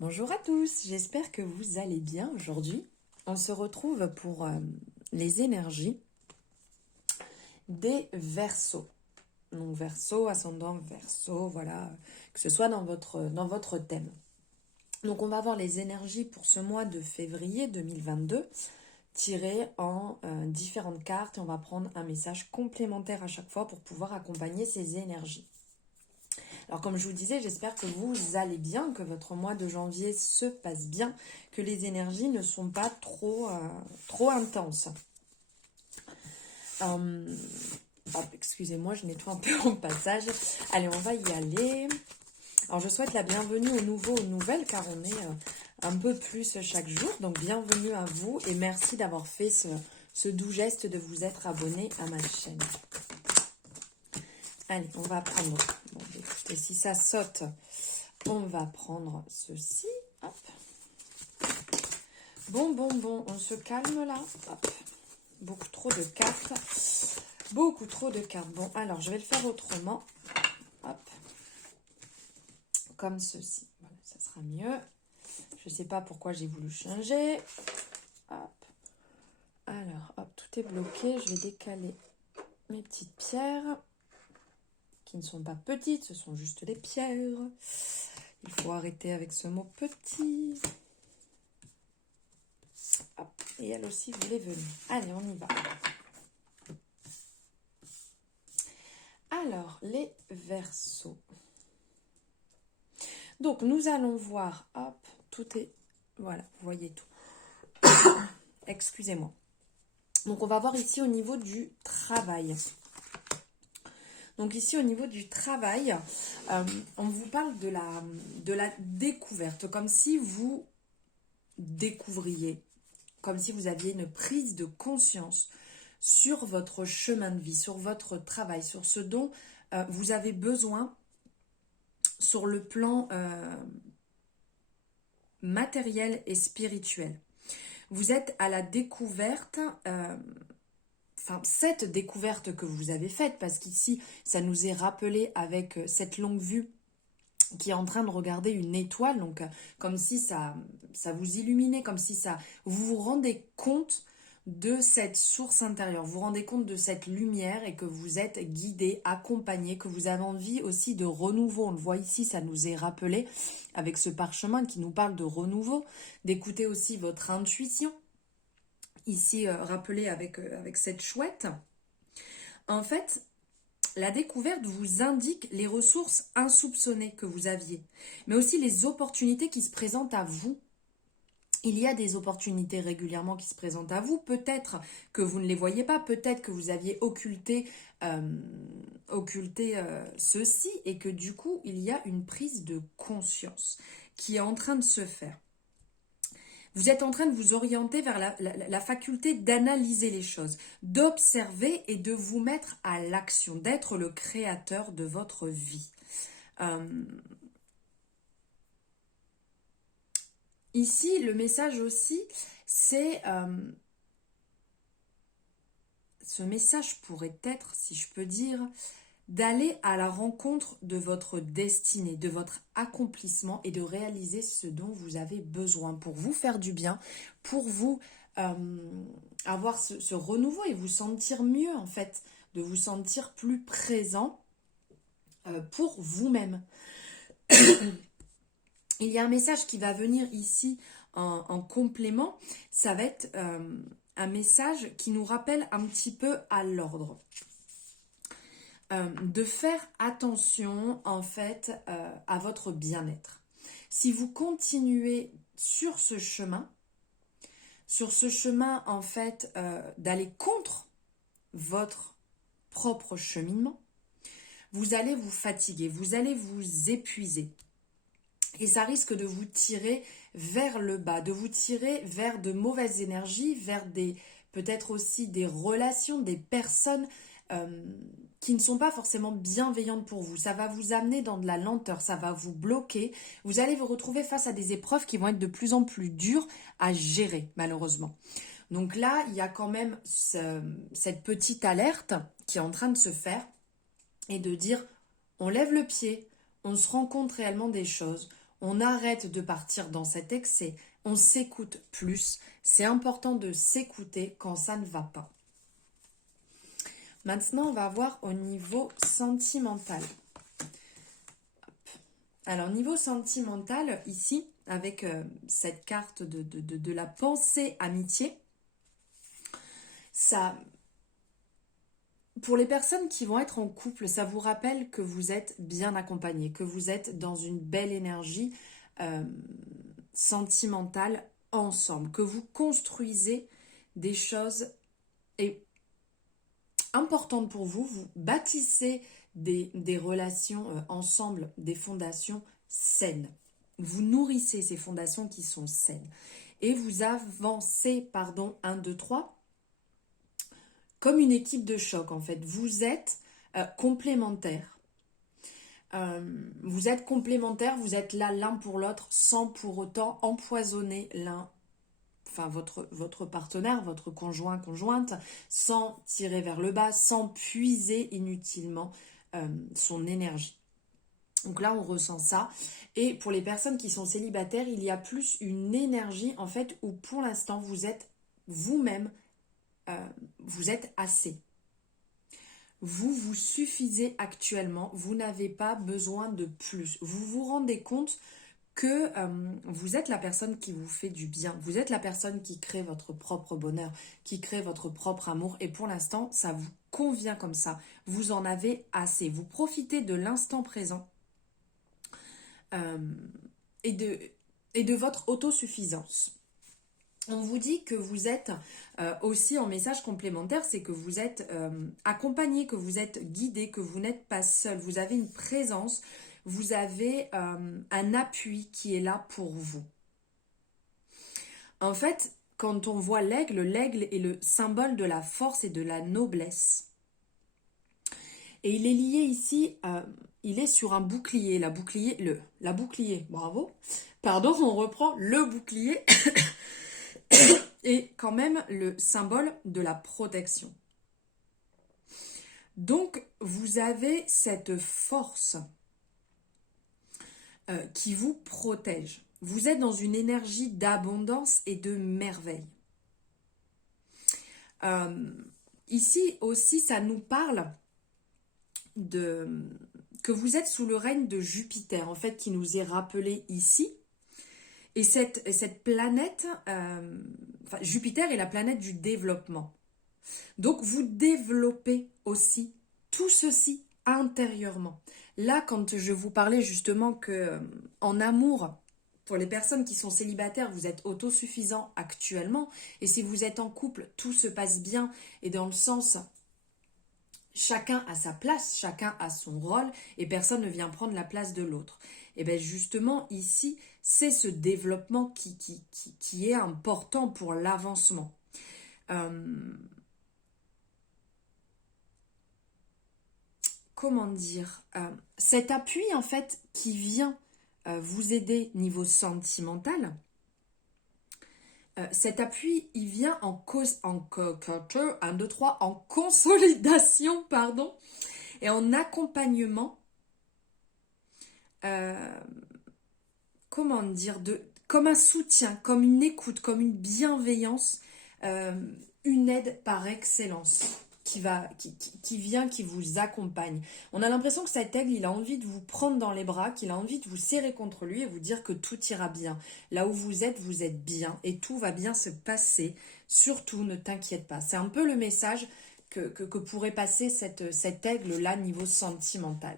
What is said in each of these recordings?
Bonjour à tous, j'espère que vous allez bien aujourd'hui. On se retrouve pour les énergies des Verseaux. Donc Verseau, ascendant Verseau, voilà, que ce soit dans votre thème. Donc on va voir les énergies pour ce mois de février 2022 tirées en différentes cartes et on va prendre un message complémentaire à chaque fois pour pouvoir accompagner ces énergies. Alors comme je vous disais, j'espère que vous allez bien, que votre mois de janvier se passe bien, que les énergies ne sont pas trop intenses. Excusez-moi, je nettoie un peu mon passage. Allez, on va y aller. Alors je souhaite la bienvenue aux nouveaux, aux nouvelles, car on est un peu plus chaque jour. Donc bienvenue à vous et merci d'avoir fait ce doux geste de vous être abonné à ma chaîne. Allez, on va prendre... Bon, écoutez, si ça saute, on va prendre ceci. Hop. Bon, on se calme là. Hop. Beaucoup trop de cartes. Beaucoup trop de cartes. Bon, alors, je vais le faire autrement. Hop. Comme ceci. Voilà, ça sera mieux. Je ne sais pas pourquoi j'ai voulu changer. Hop. Alors, hop, tout est bloqué. Je vais décaler mes petites pierres. Qui ne sont pas petites, ce sont juste des pierres. Il faut arrêter avec ce mot petit. Hop. Et elle aussi voulait venir. Allez, on y va. Alors, les Verseaux. Donc, nous allons voir. Hop, tout est... Voilà, vous voyez tout. Excusez-moi. Donc, on va voir ici au niveau du travail. Donc ici, au niveau du travail, on vous parle de la découverte, comme si vous découvriez, comme si vous aviez une prise de conscience sur votre chemin de vie, sur votre travail, sur ce dont vous avez besoin sur le plan matériel et spirituel. Vous êtes à la découverte... cette découverte que vous avez faite, parce qu'ici, ça nous est rappelé avec cette longue vue qui est en train de regarder une étoile, donc comme si ça vous illuminait, comme si vous vous rendez compte de cette source intérieure, vous vous rendez compte de cette lumière et que vous êtes guidé, accompagné, que vous avez envie aussi de renouveau. On le voit ici, ça nous est rappelé avec ce parchemin qui nous parle de renouveau, d'écouter aussi votre intuition. Ici, rappelé avec cette chouette. En fait, la découverte vous indique les ressources insoupçonnées que vous aviez, mais aussi les opportunités qui se présentent à vous. Il y a des opportunités régulièrement qui se présentent à vous. Peut-être que vous ne les voyez pas, peut-être que vous aviez occulté ceci et que du coup, il y a une prise de conscience qui est en train de se faire. Vous êtes en train de vous orienter vers la faculté d'analyser les choses, d'observer et de vous mettre à l'action, d'être le créateur de votre vie. Ici, le message aussi, c'est... ce message pourrait être, si je peux dire, d'aller à la rencontre de votre destinée, de votre accomplissement et de réaliser ce dont vous avez besoin pour vous faire du bien, pour vous avoir ce renouveau et vous sentir mieux en fait, de vous sentir plus présent pour vous-même. Il y a un message qui va venir ici en complément, ça va être un message qui nous rappelle un petit peu à l'ordre. De faire attention en fait à votre bien-être. Si vous continuez sur ce chemin en fait d'aller contre votre propre cheminement, vous allez vous fatiguer, vous allez vous épuiser. Et ça risque de vous tirer vers le bas, de vous tirer vers de mauvaises énergies, vers peut-être aussi des relations, des personnes qui ne sont pas forcément bienveillantes pour vous. Ça va vous amener dans de la lenteur, ça va vous bloquer. Vous allez vous retrouver face à des épreuves qui vont être de plus en plus dures à gérer, malheureusement. Donc là, il y a quand même cette petite alerte qui est en train de se faire et de dire, on lève le pied, on se rend compte réellement des choses, On arrête de partir dans cet excès. On s'écoute plus. C'est important de s'écouter quand ça ne va pas. Maintenant, on va voir au niveau sentimental. Alors, niveau sentimental, ici, avec cette carte de la pensée amitié, ça, pour les personnes qui vont être en couple, ça vous rappelle que vous êtes bien accompagné, que vous êtes dans une belle énergie sentimentale ensemble, que vous construisez des choses importantes pour vous, vous bâtissez des relations ensemble, des fondations saines. Vous nourrissez ces fondations qui sont saines. Et vous avancez, 1, 2, 3, comme une équipe de choc en fait. Vous êtes complémentaires. Vous êtes complémentaires, vous êtes là l'un pour l'autre sans pour autant empoisonner votre partenaire, votre conjoint, conjointe, sans tirer vers le bas, sans puiser inutilement son énergie. Donc là, on ressent ça. Et pour les personnes qui sont célibataires, il y a plus une énergie en fait où pour l'instant, vous êtes vous-même, vous êtes assez. Vous vous suffisez actuellement, vous n'avez pas besoin de plus. Vous vous rendez compte que vous êtes la personne qui vous fait du bien. Vous êtes la personne qui crée votre propre bonheur, qui crée votre propre amour. Et pour l'instant, ça vous convient comme ça. Vous en avez assez. Vous profitez de l'instant présent et de votre autosuffisance. On vous dit que vous êtes aussi en message complémentaire, c'est que vous êtes accompagné, que vous êtes guidé, que vous n'êtes pas seul. Vous avez une présence, vous avez un appui qui est là pour vous. En fait, quand on voit l'aigle est le symbole de la force et de la noblesse. Et il est lié ici, il est sur un bouclier, la bouclier, bravo. Pardon, on reprend le bouclier. Et quand même le symbole de la protection. Donc, vous avez cette force qui vous protège. Vous êtes dans une énergie d'abondance et de merveille. Ici aussi, ça nous parle que vous êtes sous le règne de Jupiter, en fait, qui nous est rappelé ici. Et cette planète, Jupiter est la planète du développement. Donc vous développez aussi tout ceci intérieurement. Là, quand je vous parlais justement que en amour, pour les personnes qui sont célibataires, vous êtes autosuffisant actuellement. Et si vous êtes en couple, tout se passe bien. Et dans le sens, chacun a sa place, chacun a son rôle et personne ne vient prendre la place de l'autre. Et bien justement, ici, c'est ce développement qui est important pour l'avancement. Comment dire, cet appui en fait qui vient vous aider niveau sentimental, cet appui il vient en consolidation et en accompagnement, comment dire, comme un soutien, comme une écoute, comme une bienveillance, une aide par excellence. Qui vient, qui vous accompagne. On a l'impression que cet aigle, il a envie de vous prendre dans les bras, qu'il a envie de vous serrer contre lui et vous dire que tout ira bien. Là où vous êtes bien et tout va bien se passer. Surtout, ne t'inquiète pas. C'est un peu le message que pourrait passer cet aigle-là niveau sentimental.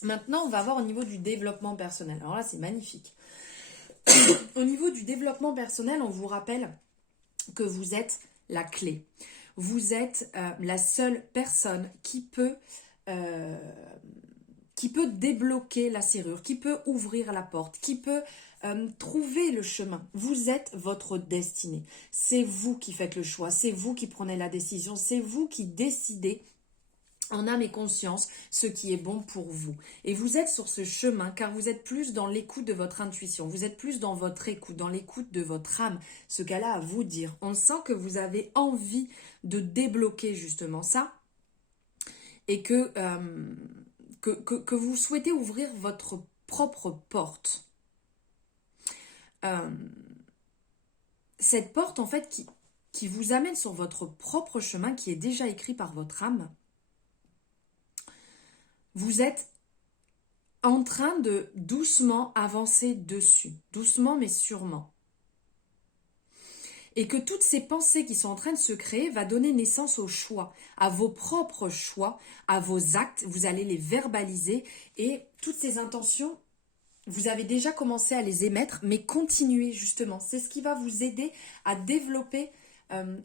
Maintenant, on va voir au niveau du développement personnel. Alors là, c'est magnifique. Au niveau du développement personnel, on vous rappelle que vous êtes la clé. Vous êtes la seule personne qui peut débloquer la serrure, qui peut ouvrir la porte, qui peut trouver le chemin. Vous êtes votre destinée. C'est vous qui faites le choix, c'est vous qui prenez la décision, c'est vous qui décidez en âme et conscience ce qui est bon pour vous. Et vous êtes sur ce chemin car vous êtes plus dans l'écoute de votre intuition, vous êtes plus dans votre écoute, dans l'écoute de votre âme, ce qu'elle a à vous dire. On sent que vous avez envie de débloquer justement ça et que vous souhaitez ouvrir votre propre porte. euh, cette porte en fait qui vous amène sur votre propre chemin qui est déjà écrit par votre âme. Vous êtes en train de doucement avancer dessus, doucement mais sûrement. Et que toutes ces pensées qui sont en train de se créer va donner naissance au choix, à vos propres choix, à vos actes. Vous allez les verbaliser et toutes ces intentions, vous avez déjà commencé à les émettre, mais continuez justement. C'est ce qui va vous aider à développer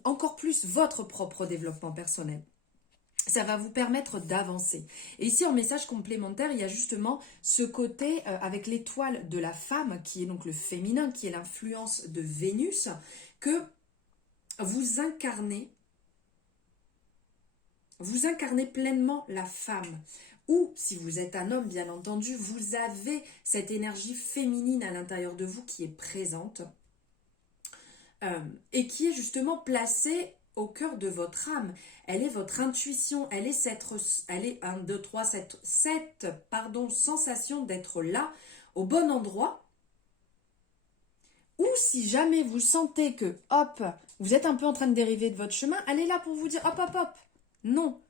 encore plus votre propre développement personnel. Ça va vous permettre d'avancer. Et ici, en message complémentaire, il y a justement ce côté avec l'étoile de la femme, qui est donc le féminin, qui est l'influence de Vénus, que vous incarnez pleinement la femme. Ou, si vous êtes un homme, bien entendu, vous avez cette énergie féminine à l'intérieur de vous qui est présente et qui est justement placée au cœur de votre âme. Elle est votre intuition, elle est cette sensation d'être là, au bon endroit. Ou si jamais vous sentez que, hop, vous êtes un peu en train de dériver de votre chemin, elle est là pour vous dire, hop, hop, hop, non,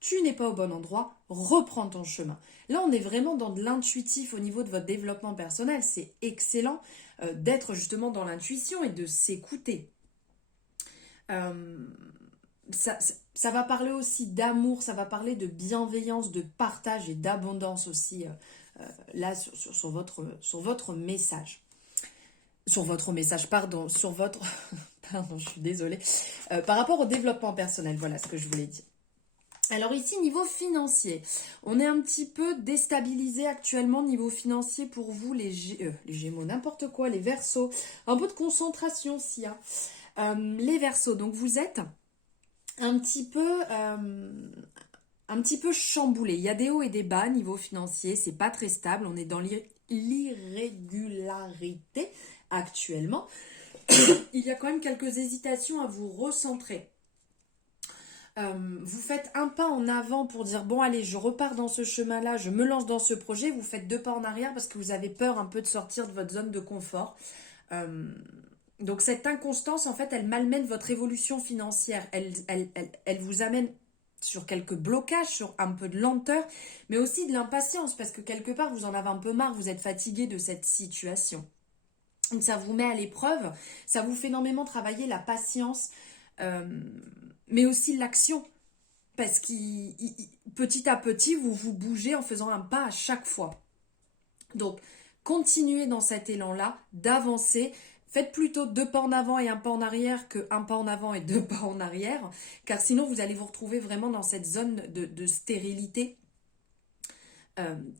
tu n'es pas au bon endroit, reprends ton chemin. Là, on est vraiment dans de l'intuitif au niveau de votre développement personnel. C'est excellent d'être justement dans l'intuition et de s'écouter. Ça va parler aussi d'amour, ça va parler de bienveillance, de partage et d'abondance aussi, là, sur votre message. Sur votre message, pardon, sur votre... pardon, je suis désolée. Par rapport au développement personnel, voilà ce que je voulais dire. Alors ici, niveau financier, on est un petit peu déstabilisé actuellement niveau financier pour vous, les Gémeaux, n'importe quoi, les Verseaux. Un peu de concentration s'il y a. Les Verseaux, donc vous êtes un petit peu chamboulé. Il y a des hauts et des bas niveau financier, c'est pas très stable, on est dans l'irrégularité actuellement. Il y a quand même quelques hésitations à vous recentrer. Vous faites un pas en avant pour dire bon allez je repars dans ce chemin là, je me lance dans ce projet, vous faites 2 pas en arrière parce que vous avez peur un peu de sortir de votre zone de confort. Donc cette inconstance en fait elle malmène votre évolution financière, elle vous amène sur quelques blocages, sur un peu de lenteur, mais aussi de l'impatience parce que quelque part vous en avez un peu marre, vous êtes fatigué de cette situation. Donc ça vous met à l'épreuve, ça vous fait énormément travailler la patience, mais aussi l'action. Parce que petit à petit, vous vous bougez en faisant un pas à chaque fois. Donc, continuez dans cet élan-là, d'avancer. Faites plutôt 2 pas en avant et 1 pas en arrière que 1 pas en avant et 2 pas en arrière. Car sinon, vous allez vous retrouver vraiment dans cette zone de stérilité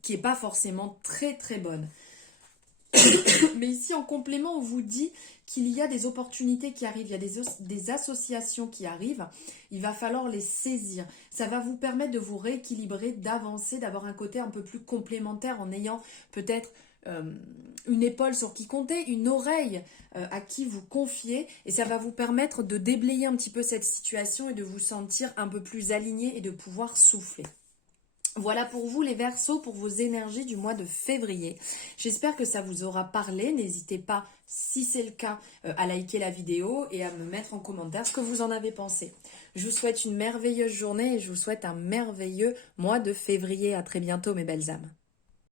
qui n'est pas forcément très très bonne. Mais ici, en complément, on vous dit qu'il y a des opportunités qui arrivent, il y a des associations qui arrivent, il va falloir les saisir. Ça va vous permettre de vous rééquilibrer, d'avancer, d'avoir un côté un peu plus complémentaire en ayant peut-être une épaule sur qui compter, une oreille à qui vous confier, et ça va vous permettre de déblayer un petit peu cette situation et de vous sentir un peu plus aligné et de pouvoir souffler. Voilà pour vous les Verseaux, pour vos énergies du mois de février. J'espère que ça vous aura parlé. N'hésitez pas, si c'est le cas, à liker la vidéo et à me mettre en commentaire ce que vous en avez pensé. Je vous souhaite une merveilleuse journée et je vous souhaite un merveilleux mois de février. À très bientôt mes belles âmes.